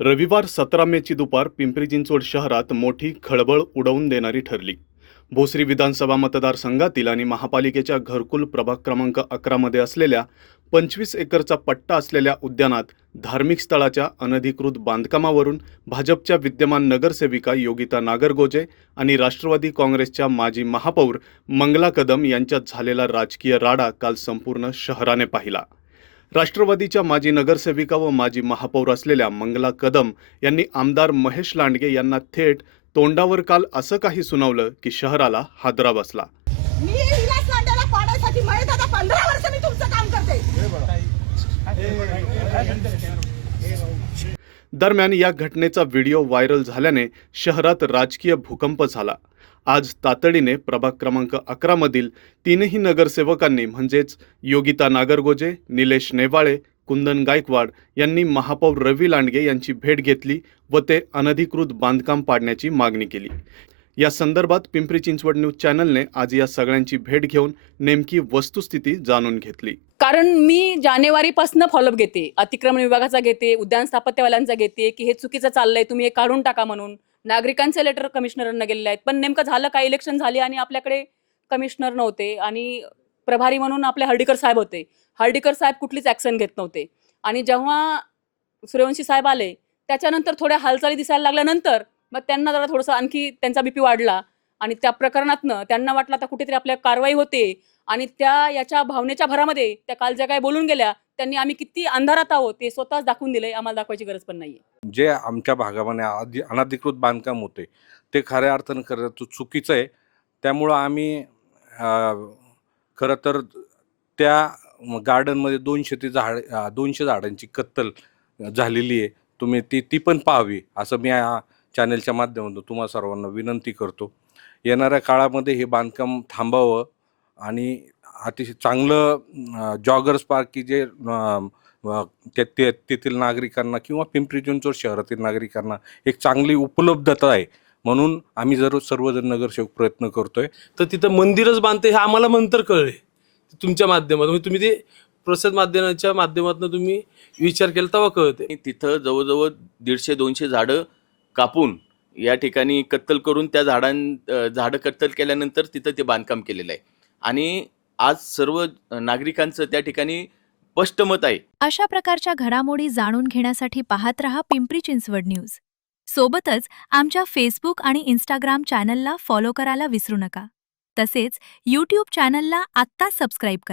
रविवार 17 मेची दुपार पिंपरी चिंचवड शहरात मोठी खळबळ उडवून देणारी ठरली. भोसरी विधानसभा मतदारसंघातील आणि महापालिकेच्या घरकुल प्रभाग क्रमांक 11 मध्ये असलेल्या 25 एकरचा पट्टा असलेल्या उद्यानात धार्मिक स्थळाच्या अनधिकृत बांधकामावरून भाजपच्या विद्यमान नगरसेविका योगिता नागरगोजे आणि राष्ट्रवादी काँग्रेसच्या माजी महापौर मंगला कदम यांच्यात झालेला राजकीय राडा काल संपूर्ण शहराने पाहिला. राष्ट्रवादीच्या माजी नगरसेविका व माजी महापौर असलेल्या मंगला कदम यांनी आमदार महेश लांडगे यांना थेट तोंडावर काल असं काही सुनावलं की शहराला हादरा बसला. मी विलास लांडेला पाडायसाठी महेश दादा 15 वर्ष मी तुमचं काम करते. दरम्यान या घटनेचा व्हिडिओ व्हायरल झाल्याने शहरात राजकीय भूकंप झाला. आज तातडीने प्रभाग क्रमांक 11 मधील तीनही नगरसेवकांनी म्हणजेच योगिता नागरगोजे, निलेश नेवाळे, कुंदन गायकवाड यांनी महापौर रवी लांडगे यांची भेट घेतली व ते अनधिकृत बांधकाम पाडण्याची मागणी केली. या संदर्भात पिंपरी चिंचवड न्यूज चॅनलने आज या सगळ्यांची भेट घेऊन नेमकी वस्तुस्थिती जाणून घेतली. कारण मी जानेवारीपासून फॉलोअप घेते, अतिक्रमण विभागाचा घेते, उद्यान स्थापत्यवाल्यांचा घेते की हे चुकीचं चाललंय, तुम्ही हे काढून टाका म्हणून. नागरिकांचे लेटर कमिशनरांना गेलेले आहेत. पण नेमकं झालं काय, इलेक्शन झाली आणि आपल्याकडे कमिशनर नव्हते आणि प्रभारी म्हणून आपले हर्डीकर साहेब होते. हर्डीकर साहेब कुठलीच ॲक्शन घेत नव्हते आणि जेव्हा सूर्यवंशी साहेब आले त्याच्यानंतर थोड्या हालचाली दिसायला लागल्यानंतर मग त्यांना जरा थोडंसं आणखी त्यांचा बीपी वाढला आणि त्या प्रकरणातनं त्यांना वाटलं आता कुठेतरी आपल्या कारवाई होते आणि याच्या भावनेच्या भरामध्ये त्या काल ज्या काय बोलून गेल्या त्यांनी आम्ही किती अंधारात आहोत ते स्वतःच दाखवून दिले. आम्हाला दाखवायची गरज पण नाहीये. जे आमच्या भागामध्ये अनधिकृत बांधकाम होते ते खऱ्या अर्थानं चुकीचं आहे. त्यामुळं आम्ही खरं तर त्या गार्डनमध्ये 200 झाडांची कत्तल झालेली आहे. तुम्ही ती पण पाहावी असं मी या चॅनलच्या माध्यमातून तुम्हा सर्वांना विनंती करतो. येणाऱ्या काळामध्ये हे बांधकाम थांबावं आणि अतिशय चांगलं जॉगर्स पार्क की जे तेथील नागरिकांना किंवा पिंपरी चिंचवड शहरातील नागरिकांना एक चांगली उपलब्धता आहे म्हणून आम्ही सर्वजण नगरसेवक प्रयत्न करतोय. तर तिथं मंदिरच बांधते हे आम्हाला नंतर कळले तुमच्या माध्यमातून. तुम्ही ते प्रसाद माध्यमाच्या माध्यमातून तुम्ही विचार केला तेव्हा कळते. तिथं जवळजवळ 150-200 झाडं कापून या ठिकाणी कत्तल करून त्या झाडं कत्तल केल्यानंतर तिथं ते बांधकाम केलेलं आहे आणि आज सर्व नागरिकांचं त्या ठिकाणी स्पष्ट मत आहे. अशा प्रकारच्या घडामोडी जाणून घेण्यासाठी पाहत रहा पिंपरी चिंचवड न्यूज. सोबतच आमच्या फेसबुक आणि इंस्टाग्राम चॅनलला फॉलो करायला विसरू नका. तसेच यूट्यूब चॅनलला आत्ता सबस्क्राईब करा.